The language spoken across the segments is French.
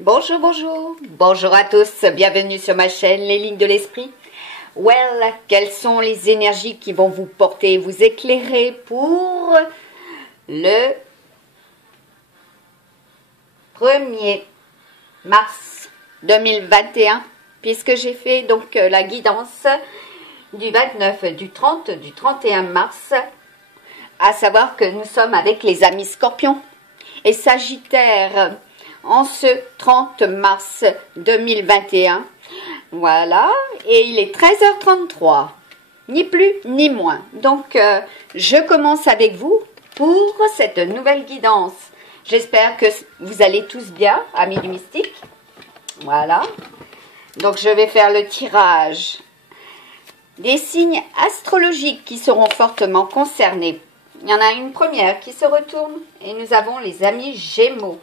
Bonjour, bonjour, bonjour à tous, bienvenue sur ma chaîne Les Lignes de l'Esprit. Well, quelles sont les énergies qui vont vous porter et vous éclairer pour le 1er mars 2021, puisque j'ai fait donc la guidance du 29, du 30, du 31 mars, à savoir que nous sommes avec les amis Scorpions et Sagittaire en ce 30 mars 2021. Voilà, et il est 13h33, ni plus ni moins. Donc, je commence avec vous pour cette nouvelle guidance. J'espère que vous allez tous bien, amis du mystique. Voilà, donc je vais faire le tirage des signes astrologiques qui seront fortement concernés. Il y en a une première qui se retourne et nous avons les amis Gémeaux.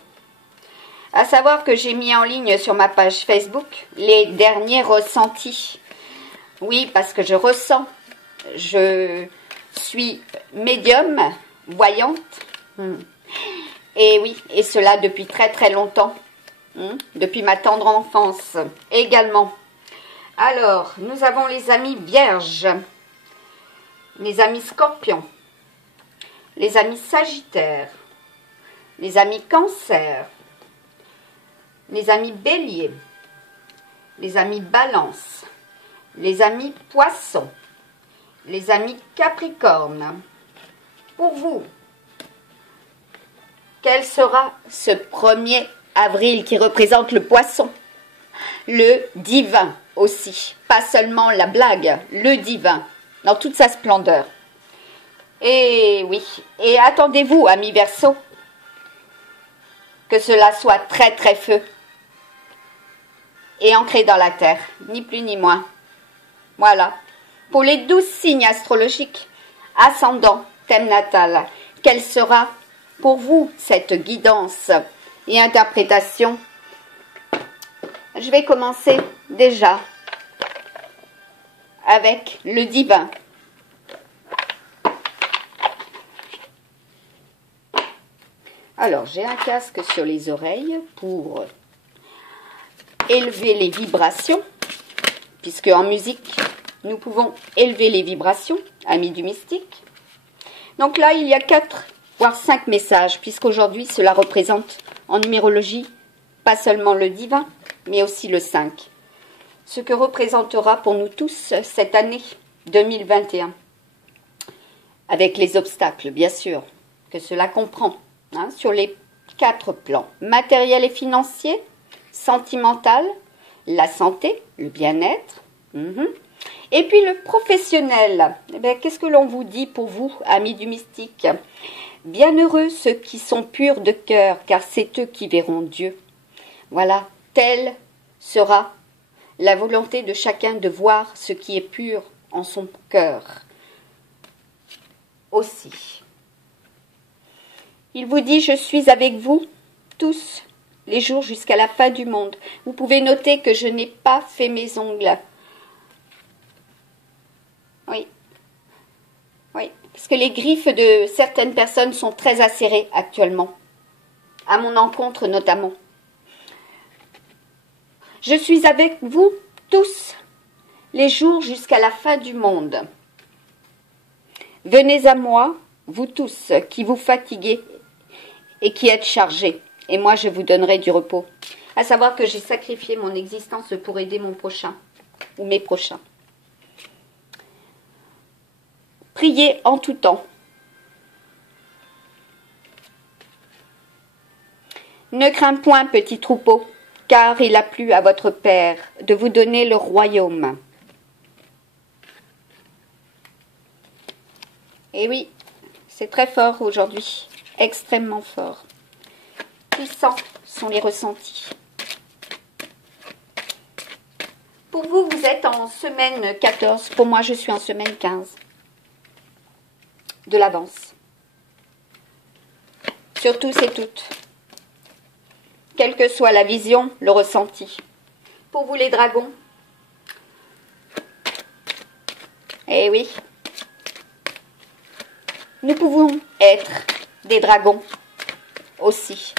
À savoir que j'ai mis en ligne sur ma page Facebook les derniers ressentis. Oui, parce que je ressens. Je suis médium, voyante. Et oui, et cela depuis très très longtemps. Depuis ma tendre enfance également. Alors, nous avons les amis Vierges, les amis Scorpions, les amis Sagittaires, les amis Cancer, les amis Bélier, les amis Balance, les amis Poissons, les amis Capricorne. Pour vous, quel sera ce 1er avril qui représente le poisson? Le divin aussi, pas seulement la blague, le divin, dans toute sa splendeur. Et oui, et attendez-vous, amis Verseaux, que cela soit très très feu et ancré dans la terre, ni plus ni moins. Voilà, pour les 12 signes astrologiques, ascendant, thème natal, quelle sera pour vous cette guidance et interprétation? Je vais commencer déjà avec le divin. Alors, j'ai un casque sur les oreilles pour élever les vibrations, puisque en musique, nous pouvons élever les vibrations, amis du mystique. Donc là, il y a 4 voire 5 messages, puisqu'aujourd'hui, cela représente en numérologie pas seulement le divin, mais aussi le 5. Ce que représentera pour nous tous cette année 2021. Avec les obstacles, bien sûr, que cela comprend, sur les 4 plans. Matériel et financier, sentimental, la santé, le bien-être, et puis le professionnel. Eh bien, qu'est-ce que l'on vous dit pour vous, amis du mystique? Bienheureux ceux qui sont purs de cœur, car c'est eux qui verront Dieu. Voilà, telle sera la volonté de chacun de voir ce qui est pur en son cœur. Aussi. Il vous dit, je suis avec vous tous les jours jusqu'à la fin du monde. Vous pouvez noter que je n'ai pas fait mes ongles. Oui. Oui, parce que les griffes de certaines personnes sont très acérées actuellement. À mon encontre notamment. Je suis avec vous tous les jours jusqu'à la fin du monde. Venez à moi, vous tous qui vous fatiguez et qui êtes chargés, et moi je vous donnerai du repos. À savoir que j'ai sacrifié mon existence pour aider mon prochain, ou mes prochains. Priez en tout temps. Ne crains point, petit troupeau, car il a plu à votre Père de vous donner le royaume. Et oui, c'est très fort aujourd'hui, extrêmement fort. Puissants sont les ressentis. Pour vous, vous êtes en semaine 14, pour moi je suis en semaine 15. De l'avance. Sur tous et toutes. Quelle que soit la vision, le ressenti. Pour vous les dragons. Eh oui. Nous pouvons être des dragons aussi.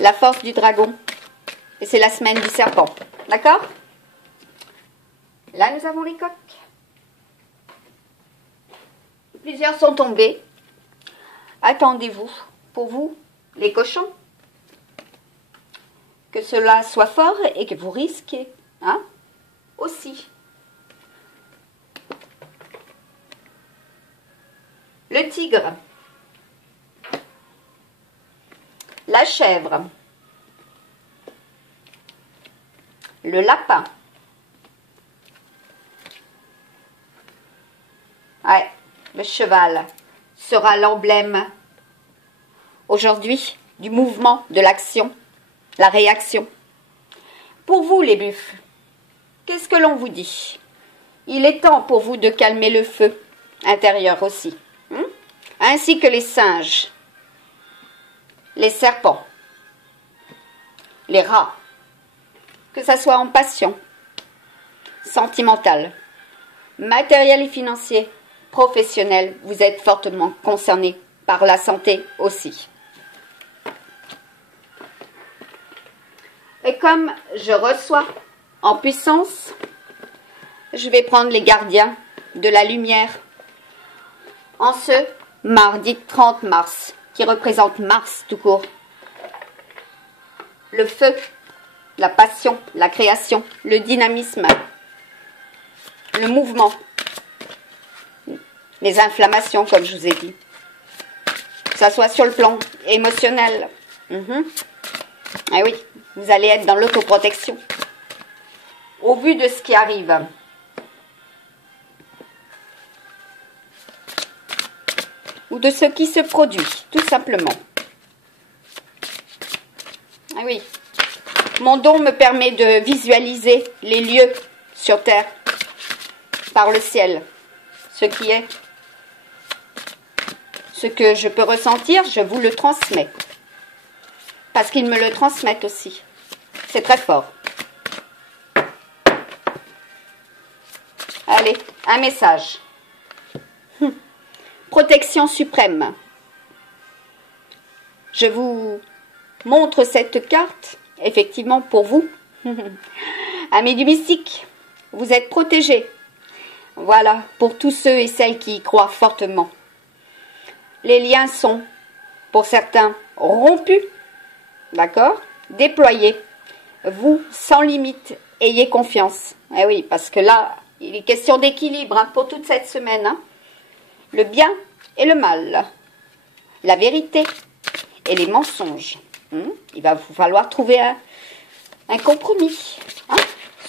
La force du dragon, Et c'est la semaine du serpent. D'accord? Là, nous avons les coqs. Plusieurs sont tombés. Attendez-vous, pour vous, les cochons, que cela soit fort et que vous risquez, hein, aussi. Le tigre, la chèvre, le lapin, ouais, le cheval sera l'emblème aujourd'hui du mouvement, de l'action, la réaction. Pour vous les buffles, qu'est-ce que l'on vous dit? Il est temps pour vous de calmer le feu intérieur aussi, ainsi que les singes, les serpents, les rats, que ça soit en passion, sentimentale, matériel et financier, professionnel, vous êtes fortement concernés par la santé aussi. Et comme je reçois en puissance, je vais prendre les gardiens de la lumière en ce mardi 30 mars, qui représente Mars tout court. Le feu, la passion, la création, le dynamisme, le mouvement, les inflammations, comme je vous ai dit. Que ça soit sur le plan émotionnel. Ah oui, vous allez être dans l'autoprotection. Au vu de ce qui arrive. Ou de ce qui se produit, tout simplement. Ah oui. Mon don me permet de visualiser les lieux sur Terre par le ciel. Ce qui est. Ce que je peux ressentir, je vous le transmets. Parce qu'ils me le transmettent aussi. C'est très fort. Allez, un message. Protection suprême. Je vous montre cette carte, effectivement, pour vous. Amis du mystique, vous êtes protégés. Voilà, pour tous ceux et celles qui y croient fortement. Les liens sont, pour certains, rompus, d'accord, déployés. Vous, sans limite, ayez confiance. Eh oui, parce que là, il est question d'équilibre pour toute cette semaine. Le bien et le mal, la vérité et les mensonges. Il va vous falloir trouver un compromis,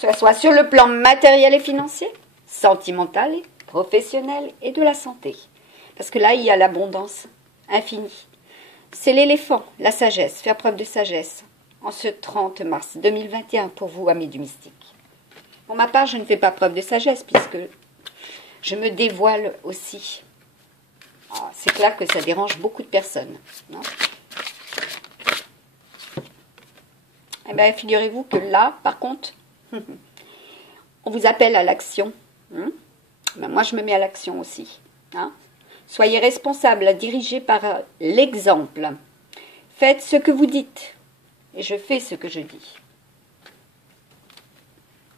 que ce soit sur le plan matériel et financier, sentimental, professionnel et de la santé. Parce que là, il y a l'abondance infinie. C'est l'éléphant, la sagesse, faire preuve de sagesse en ce 30 mars 2021 pour vous, amis du mystique. Pour ma part, je ne fais pas preuve de sagesse puisque je me dévoile aussi. C'est clair que ça dérange beaucoup de personnes. Non? Eh bien, figurez-vous que là, par contre, on vous appelle à l'action. Ben, moi, je me mets à l'action aussi. Soyez responsable, dirigé par l'exemple. Faites ce que vous dites. Et je fais ce que je dis.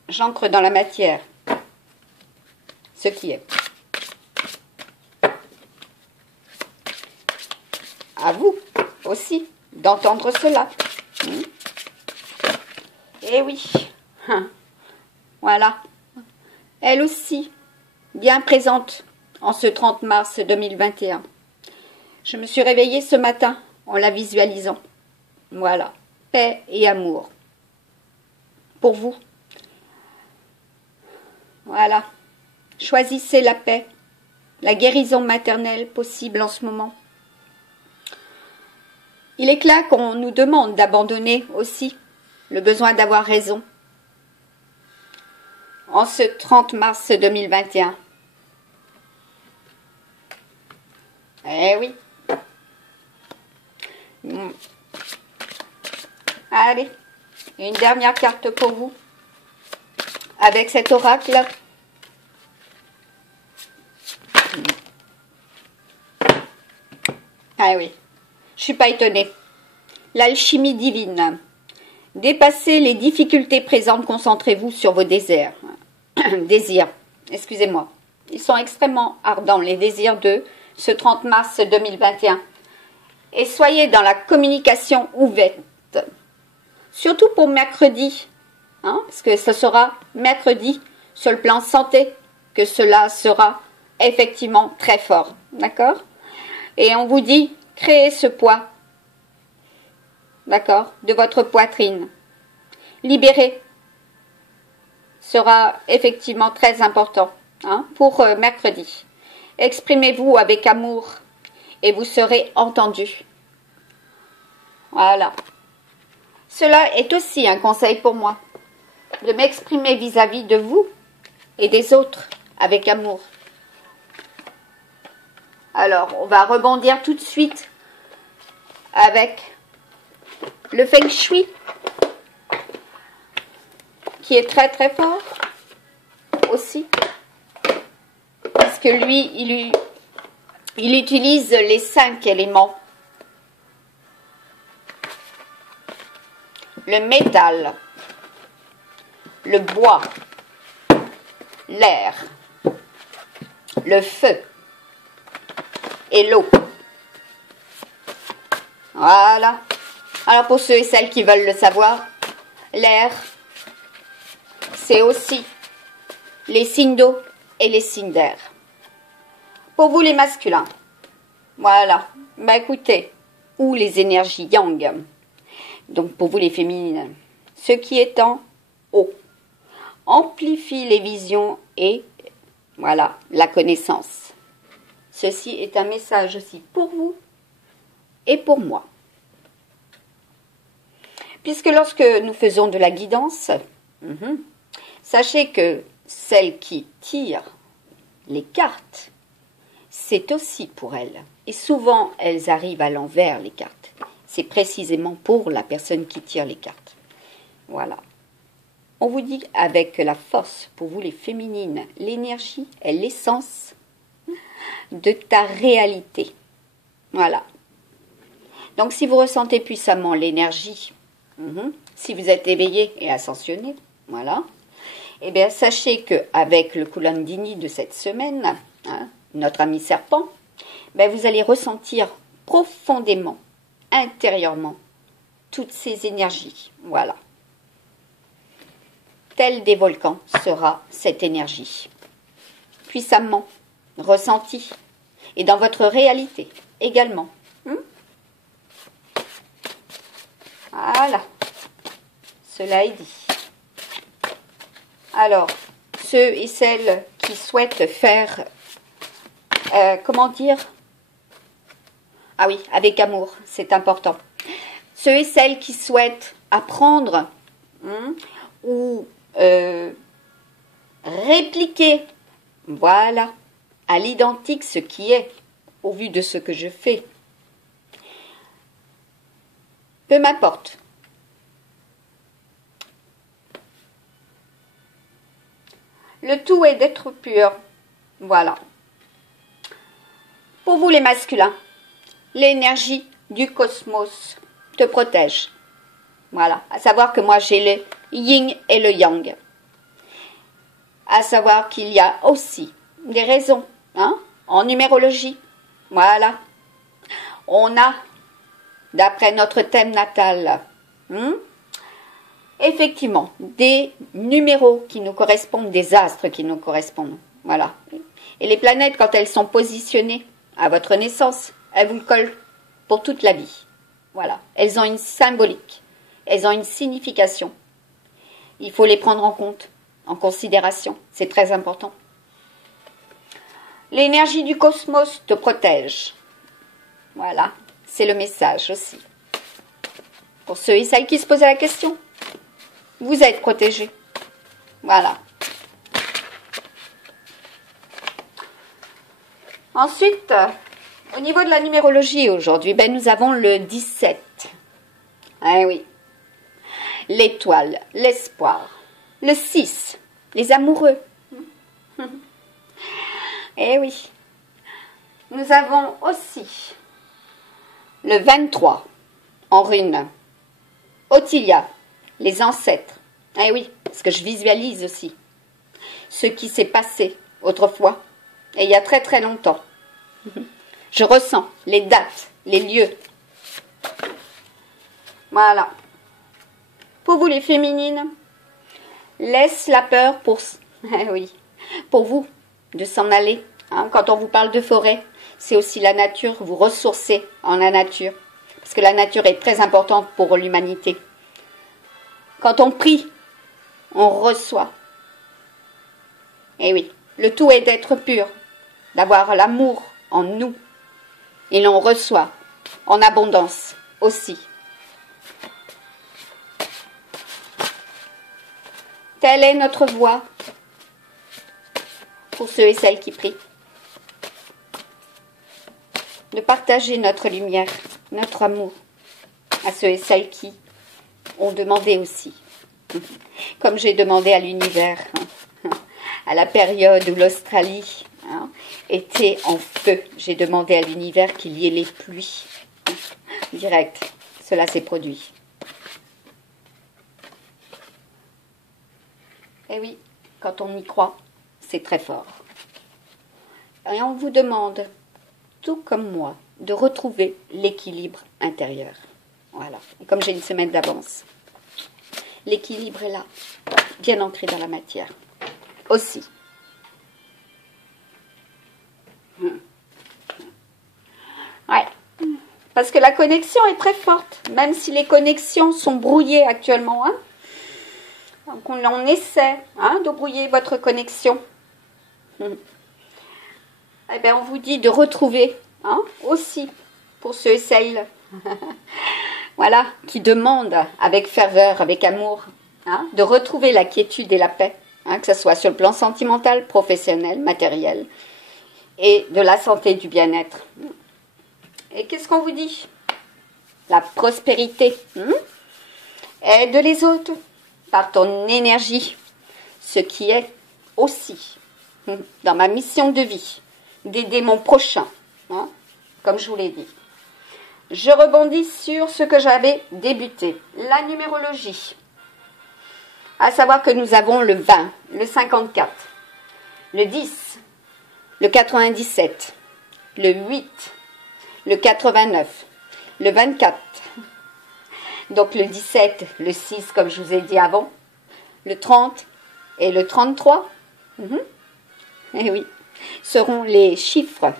J'ancre dans la matière ce qui est. À vous aussi d'entendre cela. Eh oui. Voilà. Elle aussi, bien présente en ce 30 mars 2021. Je me suis réveillée ce matin en la visualisant. Voilà. Paix et amour. Pour vous. Voilà. Choisissez la paix, la guérison maternelle possible en ce moment. Il est clair qu'on nous demande d'abandonner aussi le besoin d'avoir raison. En ce 30 mars 2021. Eh oui. Allez, une dernière carte pour vous. Avec cet oracle. Ah oui, je suis pas étonnée. L'alchimie divine. Dépassez les difficultés présentes, concentrez-vous sur vos désirs. Désirs, excusez-moi. Ils sont extrêmement ardents, les désirs de ce 30 mars 2021. Et soyez dans la communication ouverte. Surtout pour mercredi, hein, parce que ce sera mercredi sur le plan santé que cela sera effectivement très fort. D'accord? Et on vous dit, créez ce poids. D'accord, de votre poitrine. Libérer sera effectivement très important, hein, pour mercredi. Exprimez-vous avec amour et vous serez entendu. Voilà. Cela est aussi un conseil pour moi, de m'exprimer vis-à-vis de vous et des autres avec amour. Alors, on va rebondir tout de suite avec le Feng Shui, qui est très très fort aussi, puisque lui, il utilise les 5 éléments. Le métal, le bois, l'air, le feu et l'eau. Voilà. Alors pour ceux et celles qui veulent le savoir, l'air, c'est aussi les signes d'eau et les signes d'air. Pour vous les masculins, voilà, bah écoutez, ou les énergies yang. Donc pour vous les féminines, ce qui est en eau amplifie les visions et voilà, la connaissance. Ceci est un message aussi pour vous et pour moi. Puisque lorsque nous faisons de la guidance, sachez que celle qui tire les cartes, c'est aussi pour elles. Et souvent, elles arrivent à l'envers, les cartes. C'est précisément pour la personne qui tire les cartes. Voilà. On vous dit avec la force, pour vous les féminines, l'énergie est l'essence de ta réalité. Voilà. Donc si vous ressentez puissamment l'énergie, si vous êtes éveillé et ascensionné, voilà, eh bien sachez qu'avec le Kulandini de cette semaine, hein, notre ami serpent, ben, vous allez ressentir profondément, intérieurement, toutes ces énergies. Voilà. Tel des volcans sera cette énergie. Puissamment ressentie. Et dans votre réalité également. Voilà. Cela est dit. Alors, ceux et celles qui souhaitent faire, comment dire? Ah oui, avec amour, c'est important. Ceux et celles qui souhaitent apprendre ou répliquer, voilà, à l'identique ce qui est, au vu de ce que je fais. Peu m'importe. Le tout est d'être pur. Voilà. Pour vous les masculins, l'énergie du cosmos te protège. Voilà. À savoir que moi j'ai le yin et le yang. À savoir qu'il y a aussi des raisons, hein, en numérologie. Voilà. On a, d'après notre thème natal, effectivement, des numéros qui nous correspondent, des astres qui nous correspondent. Voilà. Et les planètes, quand elles sont positionnées à votre naissance, elles vous le collent pour toute la vie. Voilà. Elles ont une symbolique. Elles ont une signification. Il faut les prendre en compte, en considération. C'est très important. L'énergie du cosmos te protège. Voilà. C'est le message aussi. Pour ceux et celles qui se posaient la question, vous êtes protégés. Voilà. Ensuite, au niveau de la numérologie aujourd'hui, ben nous avons le 17. Ah oui. L'étoile, l'espoir. Le 6, les amoureux. Eh oui. Nous avons aussi le 23 en rune. Ottilia, les ancêtres. Eh oui, parce que je visualise aussi ce qui s'est passé autrefois, et il y a très très longtemps. Je ressens les dates, les lieux. Voilà. Pour vous les féminines, laisse la peur pour, oui, pour vous de s'en aller. Hein, quand on vous parle de forêt, c'est aussi la nature, vous ressourcez en la nature. Parce que la nature est très importante pour l'humanité. Quand on prie, on reçoit. Et oui, le tout est d'être pur, d'avoir l'amour en nous. Et l'on reçoit en abondance aussi. Telle est notre voie pour ceux et celles qui prient. De partager notre lumière, notre amour à ceux et celles qui ont demandé aussi. Comme j'ai demandé à l'univers, à la période où l'Australie était en feu, j'ai demandé à l'univers qu'il y ait les pluies. Direct, cela s'est produit. Et oui, quand on y croit, c'est très fort. Et on vous demande, tout comme moi, de retrouver l'équilibre intérieur. Voilà. Et comme j'ai une semaine d'avance, l'équilibre est là, bien ancré dans la matière. Aussi. Ouais. Parce que la connexion est très forte, même si les connexions sont brouillées actuellement. Hein. Donc on essaie de brouiller votre connexion. Eh bien, on vous dit de retrouver aussi, pour ceux et celles voilà, qui demandent avec ferveur, avec amour, de retrouver la quiétude et la paix, que ce soit sur le plan sentimental, professionnel, matériel, et de la santé, du bien-être. Et qu'est-ce qu'on vous dit? La prospérité. Aide les autres par ton énergie, ce qui est aussi dans ma mission de vie, d'aider mon prochain, comme je vous l'ai dit. Je rebondis sur ce que j'avais débuté, la numérologie. À savoir que nous avons le 20, le 54, le 10, le 97, le 8, le 89, le 24, donc le 17, le 6 comme je vous ai dit avant, le 30 et le 33. Eh oui, seront les chiffres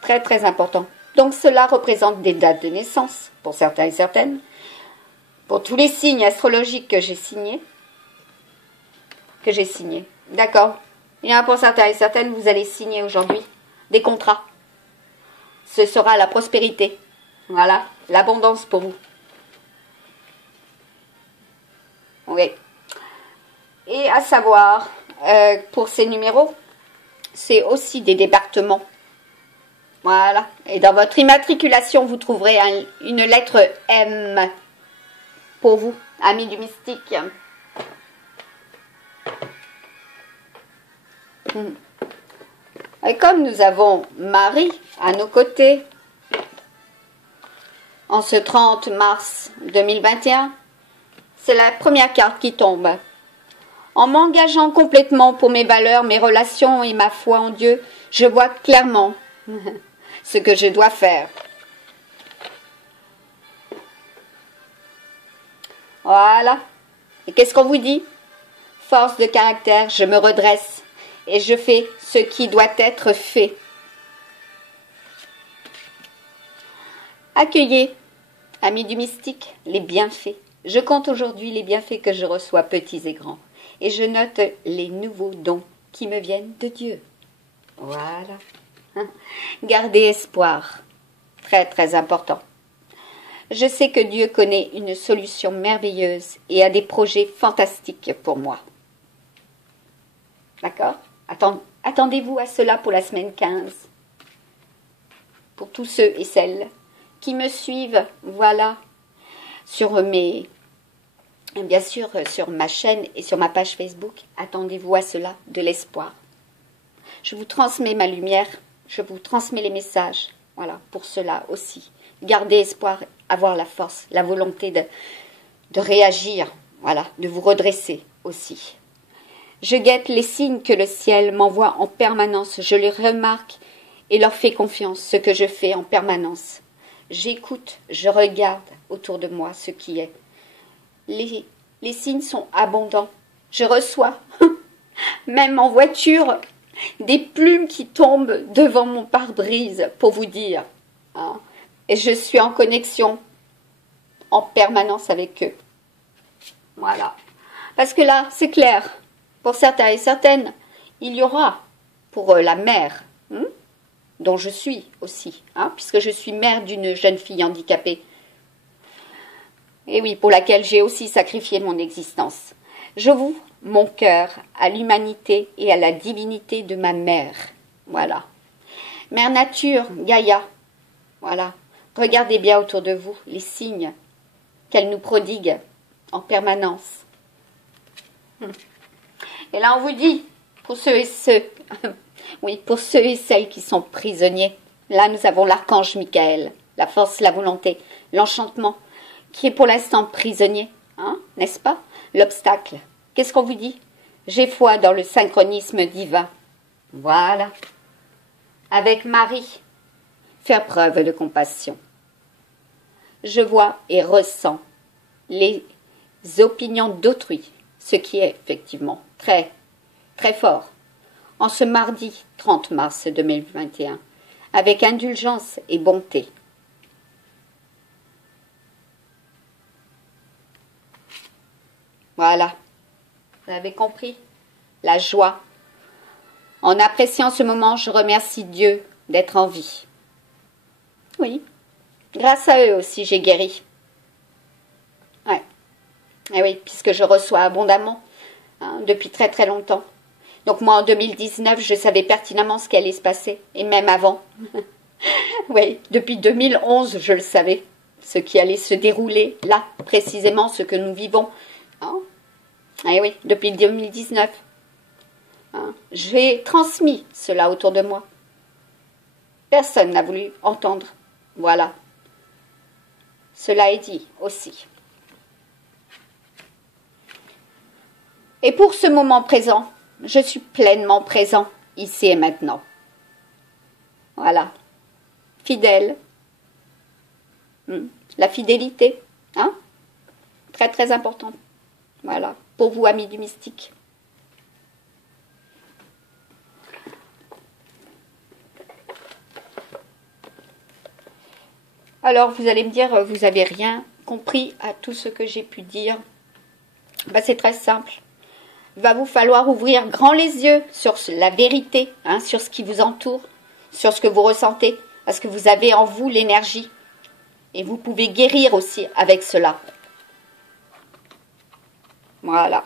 très très importants. Donc cela représente des dates de naissance pour certains et certaines, pour tous les signes astrologiques que j'ai signés. D'accord. Il y en a pour certains et certaines, vous allez signer aujourd'hui des contrats. Ce sera la prospérité. Voilà, l'abondance pour vous. Oui. Et à savoir, pour ces numéros, c'est aussi des départements. Voilà. Et dans votre immatriculation, vous trouverez une lettre M pour vous, amis du mystique. Et comme nous avons Marie à nos côtés, en ce 30 mars 2021, c'est la première carte qui tombe. En m'engageant complètement pour mes valeurs, mes relations et ma foi en Dieu, je vois clairement ce que je dois faire. Voilà. Et qu'est-ce qu'on vous dit? Force de caractère, je me redresse et je fais ce qui doit être fait. Accueillez, amis du mystique, les bienfaits. Je compte aujourd'hui les bienfaits que je reçois, petits et grands. Et je note les nouveaux dons qui me viennent de Dieu. Voilà. Gardez espoir. Très, très important. Je sais que Dieu connaît une solution merveilleuse et a des projets fantastiques pour moi. D'accord? Attendez-vous à cela pour la semaine 15. Pour tous ceux et celles qui me suivent, voilà, bien sûr, sur ma chaîne et sur ma page Facebook, attendez-vous à cela, de l'espoir. Je vous transmets ma lumière, je vous transmets les messages, voilà, pour cela aussi. Gardez espoir, avoir la force, la volonté de réagir voilà, de vous redresser aussi. Je guette les signes que le ciel m'envoie en permanence, je les remarque et leur fais confiance, ce que je fais en permanence. J'écoute, je regarde autour de moi ce qui est. Les signes sont abondants. Je reçois, même en voiture, des plumes qui tombent devant mon pare-brise, pour vous dire. Hein. Et je suis en connexion en permanence avec eux. Voilà. Parce que là, c'est clair, pour certains et certaines, il y aura pour la mère, dont je suis aussi, puisque je suis mère d'une jeune fille handicapée, et oui, pour laquelle j'ai aussi sacrifié mon existence. J'ouvre mon cœur à l'humanité et à la divinité de ma mère. Voilà. Mère Nature, Gaïa. Voilà. Regardez bien autour de vous les signes qu'elle nous prodigue en permanence. Et là, on vous dit, pour ceux et celles qui sont prisonniers, là, nous avons l'archange Michael, la force, la volonté, l'enchantement, qui est pour l'instant prisonnier, n'est-ce pas? L'obstacle. Qu'est-ce qu'on vous dit? J'ai foi dans le synchronisme divin. Voilà. Avec Marie, faire preuve de compassion. Je vois et ressens les opinions d'autrui, ce qui est effectivement très, très fort. En ce mardi 30 mars 2021, avec indulgence et bonté. Voilà, vous avez compris? La joie. En appréciant ce moment, je remercie Dieu d'être en vie. Oui, grâce à eux aussi, j'ai guéri. Ouais. Et oui, puisque je reçois abondamment depuis très très longtemps. Donc moi, en 2019, je savais pertinemment ce qui allait se passer, et même avant. Oui, depuis 2011, je le savais, ce qui allait se dérouler là, précisément ce que nous vivons. Et oui, depuis 2019. J'ai transmis cela autour de moi. Personne n'a voulu entendre. Voilà. Cela est dit aussi. Et pour ce moment présent, je suis pleinement présent, ici et maintenant. Voilà. Fidèle. La fidélité. Très très important. Voilà. Pour vous, amis du mystique. Alors, vous allez me dire, vous n'avez rien compris à tout ce que j'ai pu dire. C'est très simple. Il va vous falloir ouvrir grand les yeux sur la vérité, sur ce qui vous entoure, sur ce que vous ressentez, parce que vous avez en vous l'énergie. Et vous pouvez guérir aussi avec cela. Voilà.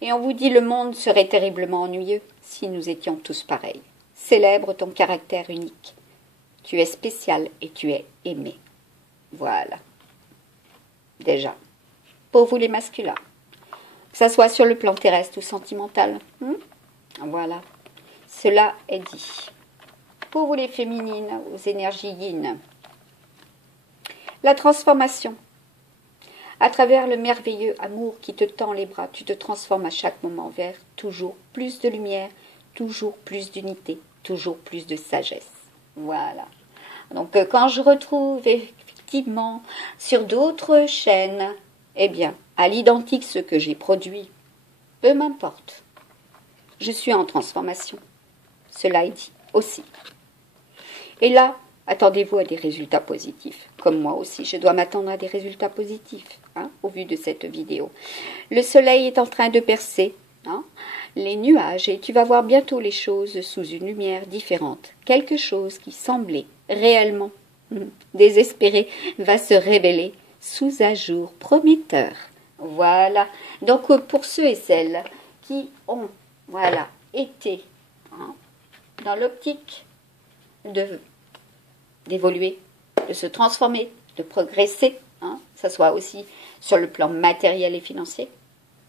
Et on vous dit, le monde serait terriblement ennuyeux si nous étions tous pareils. Célèbre ton caractère unique. Tu es spécial et tu es aimé. Voilà. Déjà. Pour vous les masculins. Que ça soit sur le plan terrestre ou sentimental. Voilà. Cela est dit. Pour vous les féminines, aux énergies yin. La transformation. À travers le merveilleux amour qui te tend les bras, tu te transformes à chaque moment vers toujours plus de lumière, toujours plus d'unité, toujours plus de sagesse. Voilà. Donc, quand je retrouve effectivement sur d'autres chaînes, eh bien, à l'identique ce que j'ai produit, peu m'importe. Je suis en transformation. Cela est dit aussi. Et là, attendez-vous à des résultats positifs. Comme moi aussi, je dois m'attendre à des résultats positifs, au vu de cette vidéo. Le soleil est en train de percer les nuages et tu vas voir bientôt les choses sous une lumière différente. Quelque chose qui semblait réellement désespéré va se révéler sous un jour prometteur. Voilà. Donc pour ceux et celles qui ont été dans l'optique d'évoluer, de se transformer, de progresser, que ce soit aussi sur le plan matériel et financier.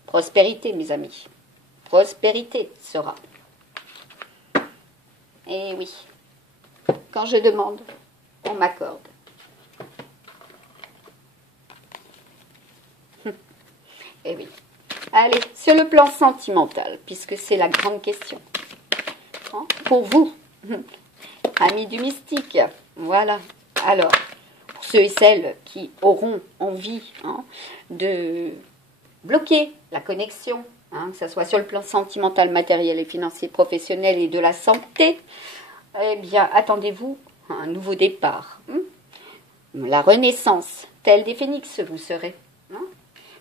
Prospérité, mes amis. Prospérité sera. Et oui, quand je demande, on m'accorde. Eh oui. Allez, sur le plan sentimental, puisque c'est la grande question. Hein, pour vous, amis du mystique, voilà. Alors, pour ceux et celles qui auront envie de bloquer la connexion, que ce soit sur le plan sentimental, matériel et financier, professionnel et de la santé, eh bien, attendez-vous à un nouveau départ. La renaissance, telle des phénix, vous serez.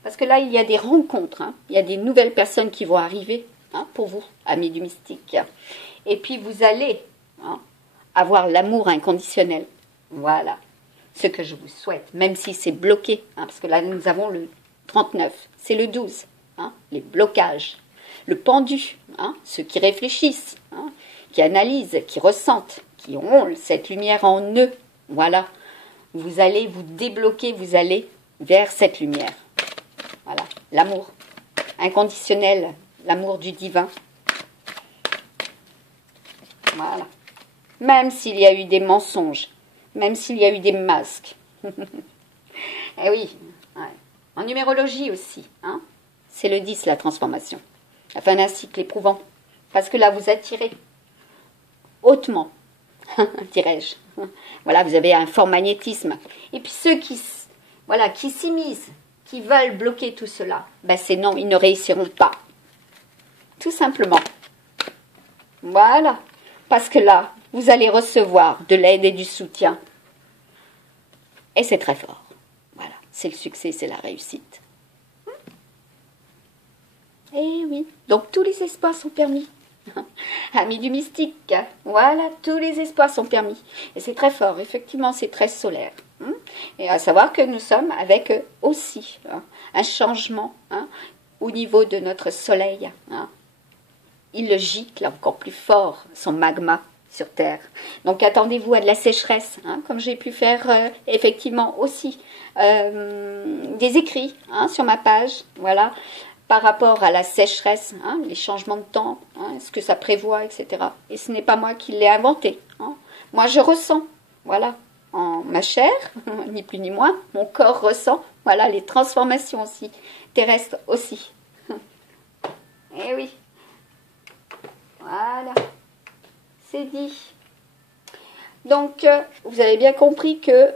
Parce que là, il y a des rencontres, il y a des nouvelles personnes qui vont arriver pour vous, amis du mystique. Et puis, vous allez avoir l'amour inconditionnel. Voilà, ce que je vous souhaite, même si c'est bloqué. Parce que là, nous avons le 39, c'est le 12, les blocages. Le pendu, ceux qui réfléchissent, qui analysent, qui ressentent, qui ont cette lumière en eux. Voilà, vous allez vous débloquer, vous allez vers cette lumière. Voilà, l'amour inconditionnel, l'amour du divin. Voilà. Même s'il y a eu des mensonges, même s'il y a eu des masques. Eh oui, ouais. En numérologie aussi, c'est le 10 la transformation. La fin d'un cycle éprouvant. Parce que là, vous attirez hautement, dirais-je. Voilà, vous avez un fort magnétisme. Et puis ceux qui s'immiscent, qui veulent bloquer tout cela, c'est non, ils ne réussiront pas. Tout simplement. Voilà. Parce que là, vous allez recevoir de l'aide et du soutien. Et c'est très fort. Voilà. C'est le succès, c'est la réussite. Eh oui. Donc tous les espoirs sont permis. Amis du mystique. Voilà, tous les espoirs sont permis. Et c'est très fort. Effectivement, c'est très solaire. Et à savoir que nous sommes avec aussi un changement au niveau de notre soleil. Il gicle encore plus fort son magma sur Terre. Donc attendez-vous à de la sécheresse, comme j'ai pu faire effectivement aussi des écrits sur ma page, voilà, par rapport à la sécheresse, les changements de temps, ce que ça prévoit, etc. Et ce n'est pas moi qui l'ai inventé. Moi je ressens, voilà, en ma chair, ni plus ni moins, mon corps ressent, voilà, les transformations aussi, terrestres aussi. Eh oui. Voilà, c'est dit. Donc, vous avez bien compris que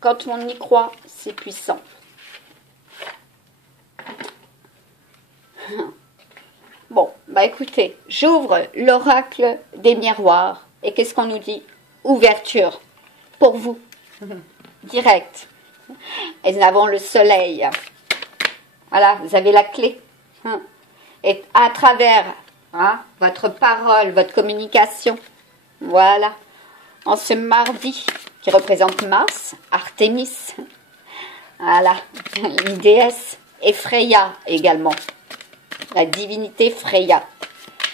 quand on y croit, c'est puissant. Bon, écoutez, j'ouvre l'oracle des miroirs. Et qu'est-ce qu'on nous dit? Ouverture pour vous, direct. Et nous avons le soleil. Voilà, vous avez la clé. Et à travers votre parole, votre communication, voilà, en ce mardi qui représente Mars, Artémis, voilà, une déesse, et Freya également, la divinité Freya.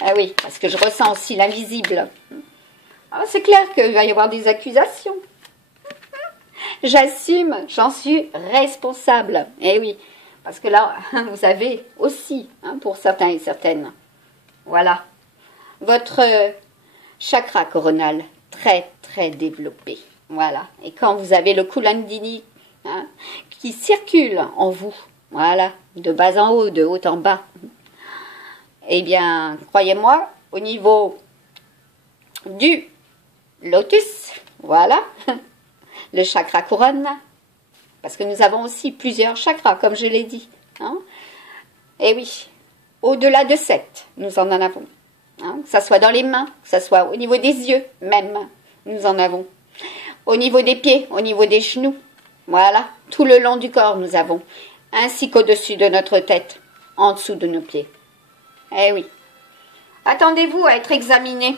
Ah oui, parce que je ressens aussi l'invisible. C'est clair qu'il va y avoir des accusations. J'assume, j'en suis responsable. Eh oui, parce que là, vous avez aussi, pour certains et certaines, voilà, votre chakra coronal très, très développé. Voilà, et quand vous avez le Kulandini qui circule en vous, voilà, de bas en haut, de haut en bas, eh bien, croyez-moi, au niveau du lotus, voilà, le chakra couronne, parce que nous avons aussi plusieurs chakras, comme je l'ai dit. Et oui, au-delà de 7, nous en avons. Que ce soit dans les mains, que ce soit au niveau des yeux, même, nous en avons. Au niveau des pieds, au niveau des genoux, voilà, tout le long du corps, nous avons. Ainsi qu'au-dessus de notre tête, en dessous de nos pieds. Eh oui. Attendez-vous à être examiné.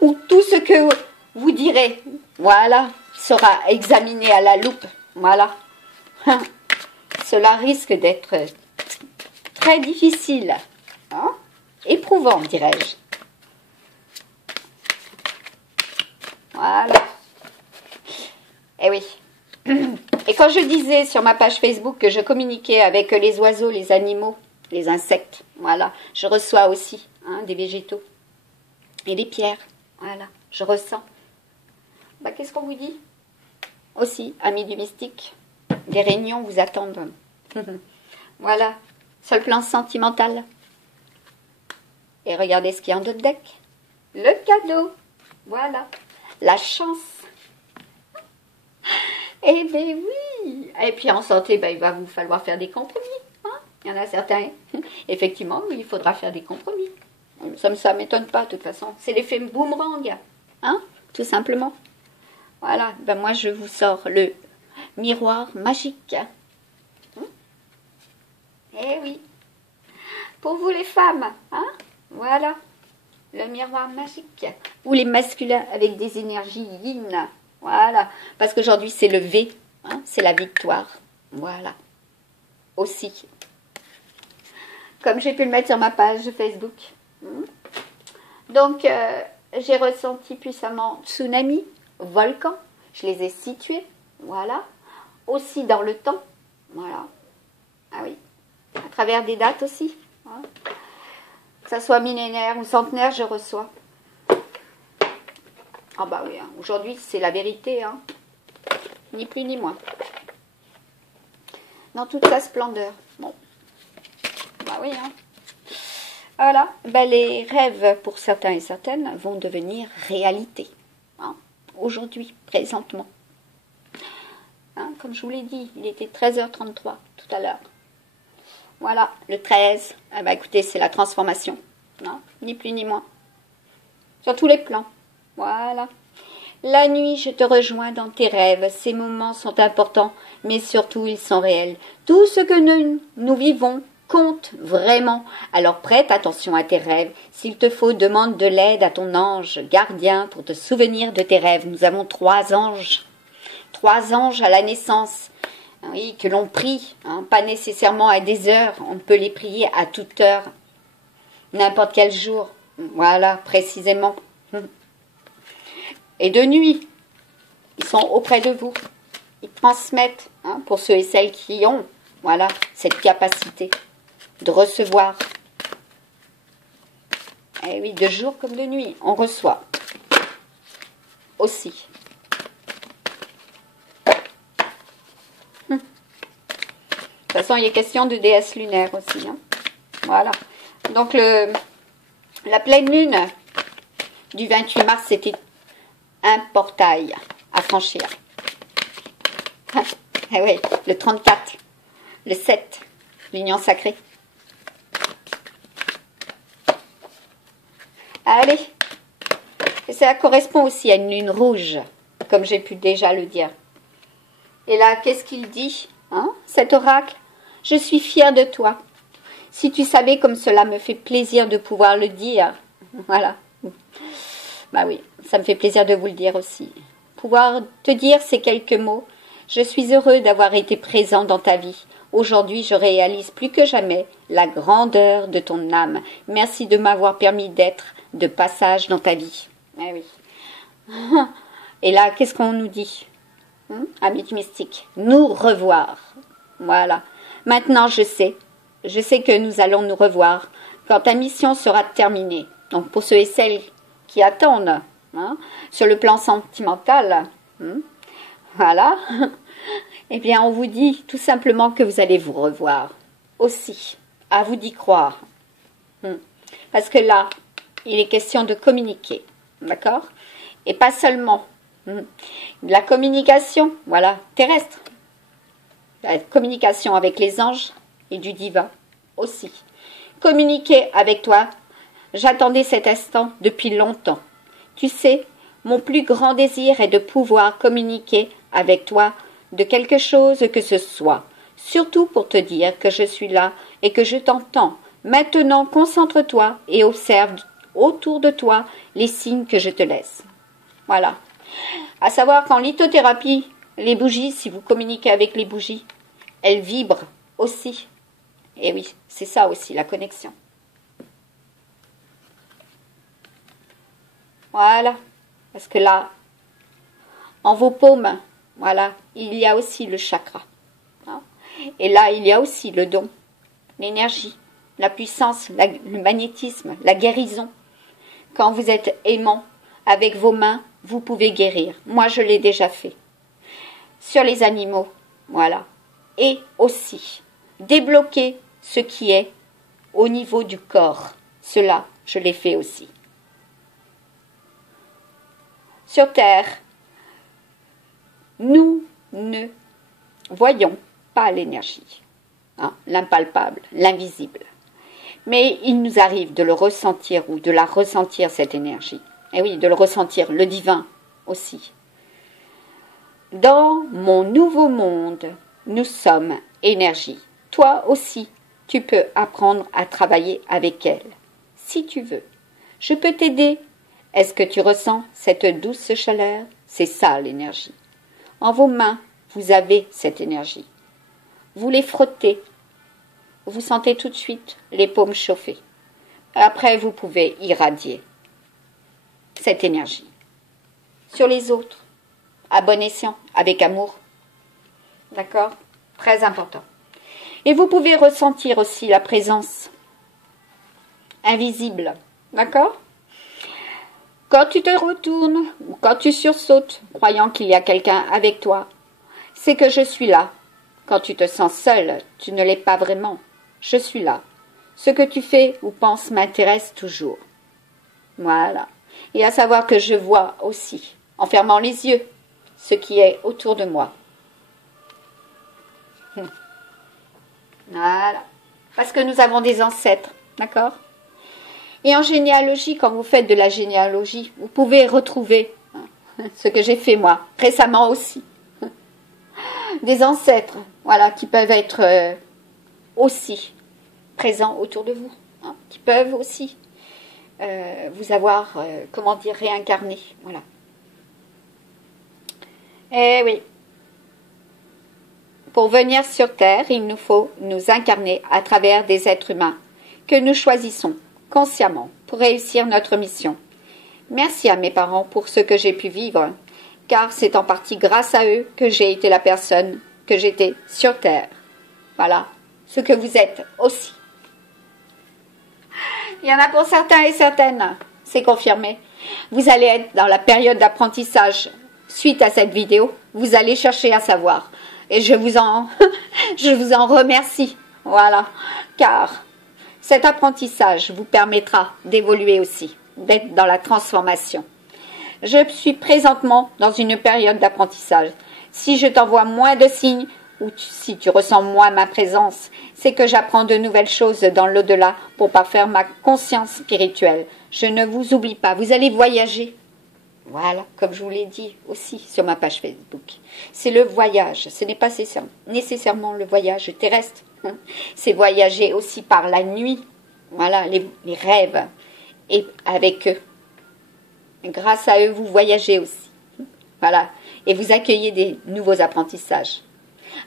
Ou tout ce que vous direz, voilà, sera examiné à la loupe. Voilà. Cela risque d'être très difficile. Éprouvant, dirais-je. Voilà. Eh oui. Et quand je disais sur ma page Facebook que je communiquais avec les oiseaux, les animaux, les insectes, voilà, je reçois aussi des végétaux et des pierres. Voilà, je ressens. Qu'est-ce qu'on vous dit? Aussi, amis du mystique, des réunions vous attendent. Voilà, sur le plan sentimental. Et regardez ce qu'il y a en d'autres deck. Le cadeau. Voilà, la chance. Eh bien oui. Et puis en santé, ben, il va vous falloir faire des compromis. Hein, il y en a certains. Effectivement, oui, il faudra faire des compromis. Ça ne m'étonne pas, de toute façon. C'est l'effet boomerang. Hein, tout simplement. Voilà, ben moi je vous sors le miroir magique. Eh oui. Pour vous les femmes, hein, voilà. Le miroir magique. Ou les masculins avec des énergies yin. Voilà. Parce qu'aujourd'hui, c'est le V. Hein, c'est la victoire. Voilà. Aussi. Comme j'ai pu le mettre sur ma page Facebook. Donc, j'ai ressenti puissamment tsunami, volcan. Je les ai situés. Voilà. Aussi dans le temps. Voilà. Ah oui. À travers des dates aussi. Hein. Que ça soit millénaire ou centenaire, je reçois. Ah bah oui, hein. Aujourd'hui, c'est la vérité. Hein. Ni plus ni moins. Dans toute sa splendeur. Bon. Bah oui, hein. Voilà. Ben, les rêves, pour certains et certaines, vont devenir réalité. Hein. Aujourd'hui, présentement. Hein, comme je vous l'ai dit, il était 13h33 tout à l'heure. Voilà, le 13. Ah bah écoutez, c'est la transformation. Non, ni plus ni moins. Sur tous les plans. Voilà. La nuit, je te rejoins dans tes rêves. Ces moments sont importants, mais surtout ils sont réels. Tout ce que nous vivons compte vraiment. Alors prête attention à tes rêves. S'il te faut, demande de l'aide à ton ange gardien pour te souvenir de tes rêves. Nous avons 3 anges. 3 anges à la naissance. Oui, que l'on prie, hein, pas nécessairement à des heures, on peut les prier à toute heure, n'importe quel jour, voilà, précisément. Et de nuit, ils sont auprès de vous, ils transmettent, hein, pour ceux et celles qui ont, voilà, cette capacité de recevoir. Et oui, de jour comme de nuit, on reçoit aussi. De toute façon, il est question de déesse lunaire aussi. Hein. Voilà. Donc, la pleine lune du 28 mars, c'était un portail à franchir. Eh oui, le 34, le 7, l'union sacrée. Allez. Et ça correspond aussi à une lune rouge, comme j'ai pu déjà le dire. Et là, qu'est-ce qu'il dit, hein, cet oracle? Je suis fière de toi. Si tu savais comme cela me fait plaisir de pouvoir le dire. Voilà. Bah oui, ça me fait plaisir de vous le dire aussi. Pouvoir te dire ces quelques mots. Je suis heureux d'avoir été présent dans ta vie. Aujourd'hui, je réalise plus que jamais la grandeur de ton âme. Merci de m'avoir permis d'être de passage dans ta vie. Eh oui. Et là, qu'est-ce qu'on nous dit, amis du mystique? Nous revoir. Voilà. Maintenant, je sais que nous allons nous revoir quand ta mission sera terminée. Donc, pour ceux et celles qui attendent, hein, sur le plan sentimental, voilà, eh bien, on vous dit tout simplement que vous allez vous revoir aussi. À vous d'y croire. Parce que là, il est question de communiquer, d'accord? Et pas seulement de la communication, voilà, terrestre. La communication avec les anges et du divin aussi. Communiquer avec toi, j'attendais cet instant depuis longtemps. Tu sais, mon plus grand désir est de pouvoir communiquer avec toi de quelque chose que ce soit, surtout pour te dire que je suis là et que je t'entends. Maintenant, concentre-toi et observe autour de toi les signes que je te laisse. Voilà. À savoir qu'en lithothérapie, les bougies, si vous communiquez avec les bougies, elles vibrent aussi. Et oui, c'est ça aussi, la connexion. Voilà. Parce que là, en vos paumes, voilà, il y a aussi le chakra. Hein. Et là, il y a aussi le don, l'énergie, la puissance, le magnétisme, la guérison. Quand vous êtes aimant, avec vos mains, vous pouvez guérir. Moi, je l'ai déjà fait. Sur les animaux, voilà. Et aussi débloquer ce qui est au niveau du corps. Cela, je l'ai fait aussi. Sur Terre, nous ne voyons pas l'énergie, hein, l'impalpable, l'invisible. Mais il nous arrive de le ressentir ou de la ressentir, cette énergie. Et oui, de le ressentir, le divin aussi. Dans mon nouveau monde, nous sommes énergie. Toi aussi, tu peux apprendre à travailler avec elle, si tu veux. Je peux t'aider. Est-ce que tu ressens cette douce chaleur? C'est ça l'énergie. En vos mains, vous avez cette énergie. Vous les frottez. Vous sentez tout de suite les paumes chauffer. Après, vous pouvez irradier cette énergie sur les autres, à bon escient, avec amour. D'accord? Très important. Et vous pouvez ressentir aussi la présence invisible. D'accord? Quand tu te retournes ou quand tu sursautes, croyant qu'il y a quelqu'un avec toi, c'est que je suis là. Quand tu te sens seul, tu ne l'es pas vraiment. Je suis là. Ce que tu fais ou penses m'intéresse toujours. Voilà. Et à savoir que je vois aussi, en fermant les yeux, ce qui est autour de moi. Voilà. Parce que nous avons des ancêtres, d'accord? Et en généalogie, quand vous faites de la généalogie, vous pouvez retrouver ce que j'ai fait moi, récemment aussi. Des ancêtres, voilà, qui peuvent être aussi présents autour de vous, hein, qui peuvent aussi vous avoir, comment dire, réincarné, voilà. Eh oui. Pour venir sur Terre, il nous faut nous incarner à travers des êtres humains que nous choisissons consciemment pour réussir notre mission. Merci à mes parents pour ce que j'ai pu vivre, car c'est en partie grâce à eux que j'ai été la personne que j'étais sur Terre. Voilà, ce que vous êtes aussi. Il y en a pour certains et certaines, c'est confirmé. Vous allez être dans la période d'apprentissage suite à cette vidéo. Vous allez chercher à savoir. Et je vous en remercie. Voilà, car cet apprentissage vous permettra d'évoluer aussi, d'être dans la transformation. Je suis présentement dans une période d'apprentissage. Si je t'envoie moins de signes ou si tu ressens moins ma présence, c'est que j'apprends de nouvelles choses dans l'au-delà pour parfaire ma conscience spirituelle. Je ne vous oublie pas, vous allez voyager. Voilà, comme je vous l'ai dit aussi sur ma page Facebook. C'est le voyage, ce n'est pas nécessairement le voyage terrestre. C'est voyager aussi par la nuit. Voilà, les rêves. Et avec eux. Grâce à eux, vous voyagez aussi. Voilà. Et vous accueillez des nouveaux apprentissages.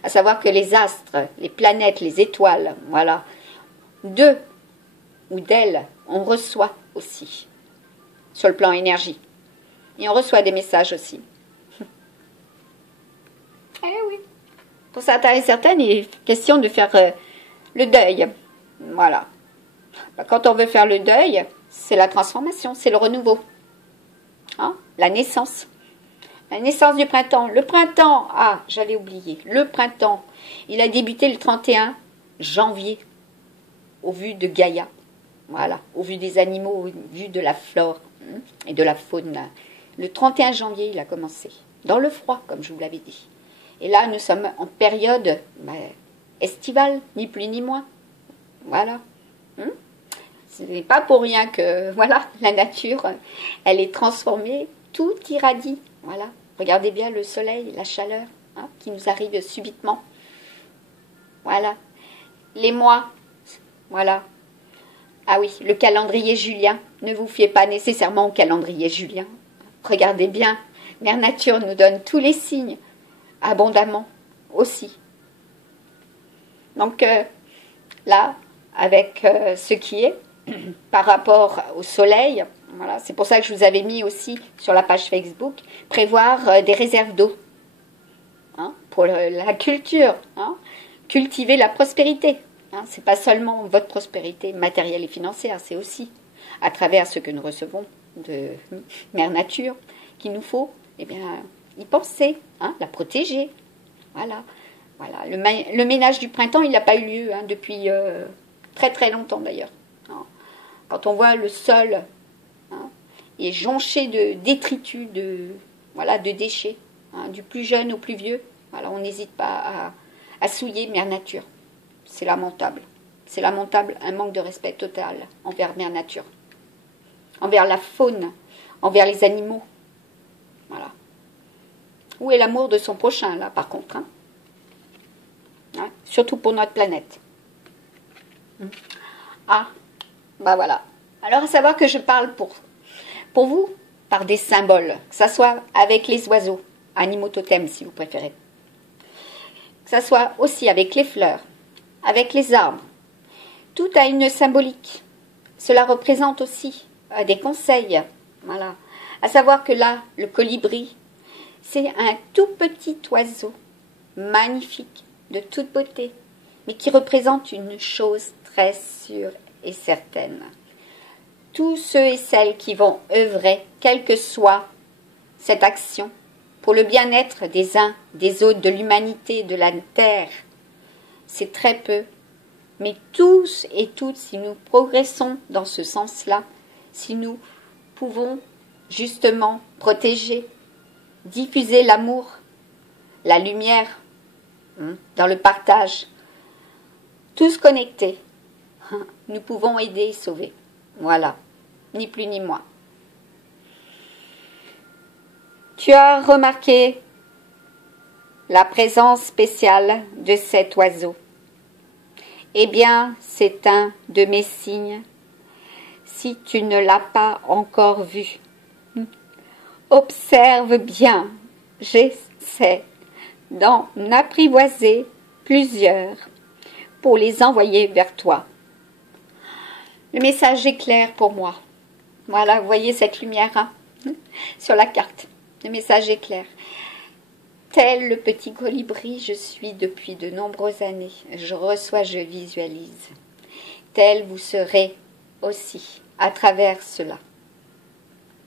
À savoir que les astres, les planètes, les étoiles, voilà, d'eux ou d'elles, on reçoit aussi. Sur le plan énergie. Et on reçoit des messages aussi. Eh oui. Pour certains et certaines, il est question de faire le deuil. Voilà. Quand on veut faire le deuil, c'est la transformation, c'est le renouveau. Hein? La naissance. La naissance du printemps. Le printemps, ah, j'allais oublier. Le printemps, il a débuté le 31 janvier, au vu de Gaïa. Voilà, au vu des animaux, au vu de la flore et de la faune. Le 31 janvier, il a commencé. Dans le froid, comme je vous l'avais dit. Et là, nous sommes en période estivale, ni plus ni moins. Voilà. Ce n'est pas pour rien que, voilà, la nature, elle est transformée, tout irradie. Voilà. Regardez bien le soleil, la chaleur qui nous arrive subitement. Voilà. Les mois, voilà. Ah oui, le calendrier julien. Ne vous fiez pas nécessairement au calendrier julien. Regardez bien, Mère Nature nous donne tous les signes, abondamment aussi. Donc là, avec ce qui est, par rapport au soleil, voilà, c'est pour ça que je vous avais mis aussi sur la page Facebook, prévoir des réserves d'eau pour la culture, cultiver la prospérité. C'est pas seulement votre prospérité matérielle et financière, c'est aussi à travers ce que nous recevons de Mère Nature qu'il nous faut y penser, la protéger. Voilà. Voilà, le ménage du printemps, il n'a pas eu lieu hein, depuis très très longtemps d'ailleurs. Hein. Quand on voit le sol hein, il est jonché de détritus, voilà, de déchets, hein, du plus jeune au plus vieux. Voilà, on n'hésite pas à souiller Mère Nature. C'est lamentable. C'est lamentable, un manque de respect total envers Mère Nature, envers la faune, envers les animaux. Voilà. Où est l'amour de son prochain, là, par contre hein? Hein, surtout pour notre planète. Ah, bah voilà. Alors, à savoir que je parle pour vous par des symboles, que ça soit avec les oiseaux, animaux totems si vous préférez, que ça soit aussi avec les fleurs, avec les arbres. Tout a une symbolique. Cela représente aussi des conseils. Voilà. À savoir que là, le colibri, c'est un tout petit oiseau, magnifique, de toute beauté, mais qui représente une chose très sûre et certaine. Tous ceux et celles qui vont œuvrer, quelle que soit cette action, pour le bien-être des uns, des autres, de l'humanité, de la terre, c'est très peu. Mais tous et toutes, si nous progressons dans ce sens-là, si nous pouvons justement protéger, diffuser l'amour, la lumière, dans le partage, tous connectés, nous pouvons aider et sauver. Voilà, ni plus ni moins. Tu as remarqué la présence spéciale de cet oiseau. Eh bien, c'est un de mes signes. Si tu ne l'as pas encore vu, observe bien. J'essaie d'en apprivoiser plusieurs pour les envoyer vers toi. Le message est clair pour moi. Voilà, vous voyez cette lumière hein, sur la carte. Le message est clair. Tel le petit colibri, je suis depuis de nombreuses années. Je reçois, je visualise. Tel vous serez aussi à travers cela,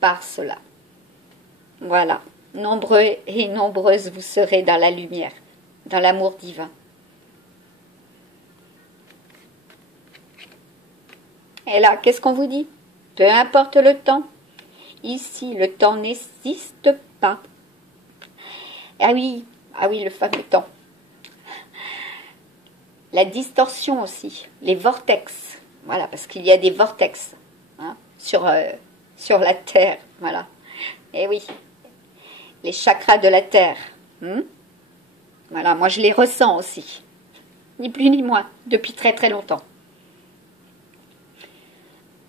par cela. Voilà, nombreux et nombreuses vous serez dans la lumière, dans l'amour divin. Et là, qu'est-ce qu'on vous dit? Peu importe le temps. Ici, le temps n'existe pas. Ah oui, le fameux temps. La distorsion aussi, les vortex. Voilà, parce qu'il y a des vortex hein, sur la Terre. Voilà. Et oui, les chakras de la Terre. Voilà, moi je les ressens aussi. Ni plus ni moins, depuis très très longtemps.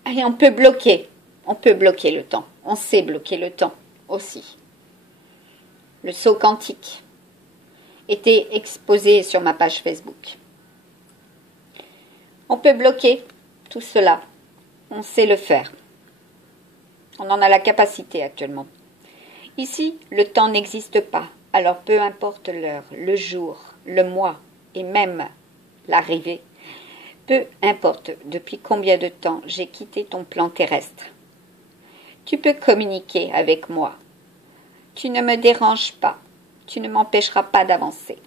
Et on peut bloquer le temps. On sait bloquer le temps aussi. Le saut quantique était exposé sur ma page Facebook. On peut bloquer tout cela. On sait le faire. On en a la capacité actuellement. Ici, le temps n'existe pas. Alors peu importe l'heure, le jour, le mois et même l'arrivée, peu importe depuis combien de temps j'ai quitté ton plan terrestre. Tu peux communiquer avec moi. Tu ne me déranges pas. Tu ne m'empêcheras pas d'avancer.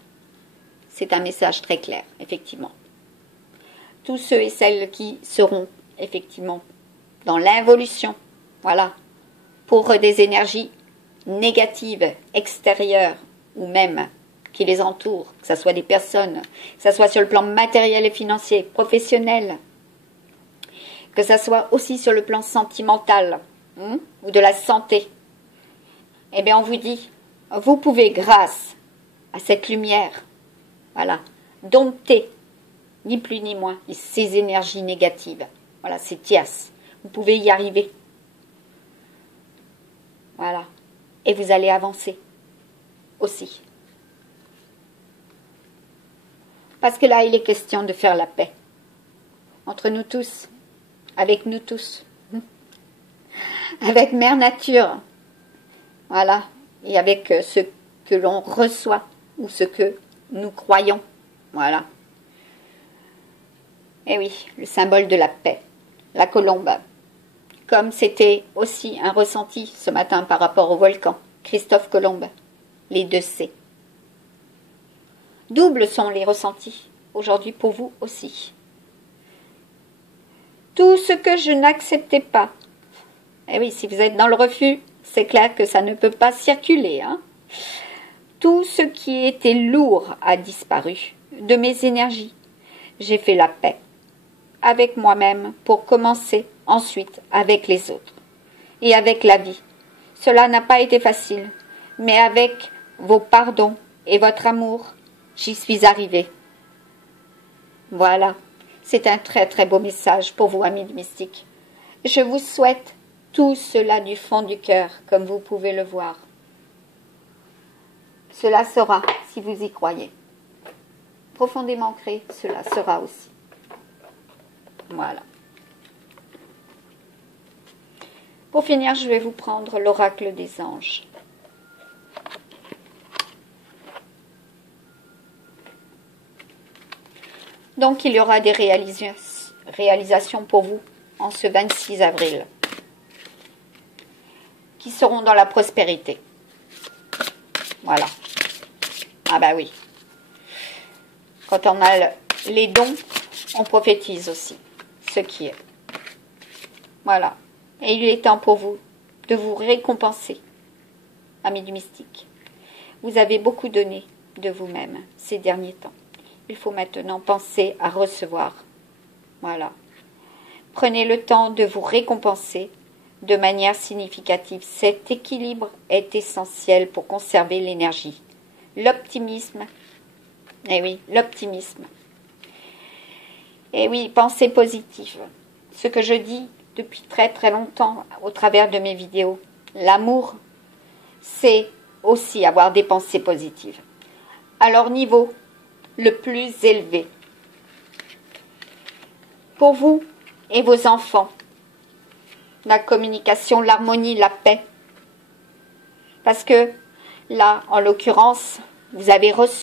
C'est un message très clair, effectivement. Tous ceux et celles qui seront, effectivement, dans l'involution, voilà, pour des énergies négatives, extérieures, ou même qui les entourent, que ce soit des personnes, que ce soit sur le plan matériel et financier, professionnel, que ce soit aussi sur le plan sentimental, ou de la santé, eh bien on vous dit, vous pouvez grâce à cette lumière, voilà, dompter, ni plus ni moins, ces énergies négatives, voilà, ces tias, vous pouvez y arriver, voilà, et vous allez avancer aussi. Parce que là, il est question de faire la paix entre nous tous, avec nous tous, avec Mère Nature, voilà, et avec ce que l'on reçoit ou ce que nous croyons, voilà. Et oui, le symbole de la paix, la colombe, comme c'était aussi un ressenti ce matin par rapport au volcan, Christophe Colomb, les 2 C. Doubles sont les ressentis aujourd'hui pour vous aussi. Tout ce que je n'acceptais pas. Eh oui, si vous êtes dans le refus, c'est clair que ça ne peut pas circuler. Hein. Tout ce qui était lourd a disparu de mes énergies. J'ai fait la paix avec moi-même pour commencer ensuite avec les autres et avec la vie. Cela n'a pas été facile, mais avec vos pardons et votre amour, j'y suis arrivée. Voilà, c'est un très très beau message pour vous, amis du mystique. Je vous souhaite tout cela du fond du cœur, comme vous pouvez le voir. Cela sera, si vous y croyez. Profondément ancré, cela sera aussi. Voilà. Pour finir, je vais vous prendre l'oracle des anges. Donc, il y aura des réalisations pour vous en ce 26 avril qui seront dans la prospérité. Voilà. Ah bah oui. Quand on a les dons, on prophétise aussi ce qui est. Voilà. Et il est temps pour vous de vous récompenser, amis du mystique. Vous avez beaucoup donné de vous-même ces derniers temps. Il faut maintenant penser à recevoir. Voilà. Prenez le temps de vous récompenser de manière significative. Cet équilibre est essentiel pour conserver l'énergie. L'optimisme. Eh oui, l'optimisme. Eh oui, pensée positive. Ce que je dis depuis très très longtemps au travers de mes vidéos. L'amour, c'est aussi avoir des pensées positives. À leur niveau le plus élevé. Pour vous et vos enfants, la communication, l'harmonie, la paix. Parce que là, en l'occurrence, vous avez reçu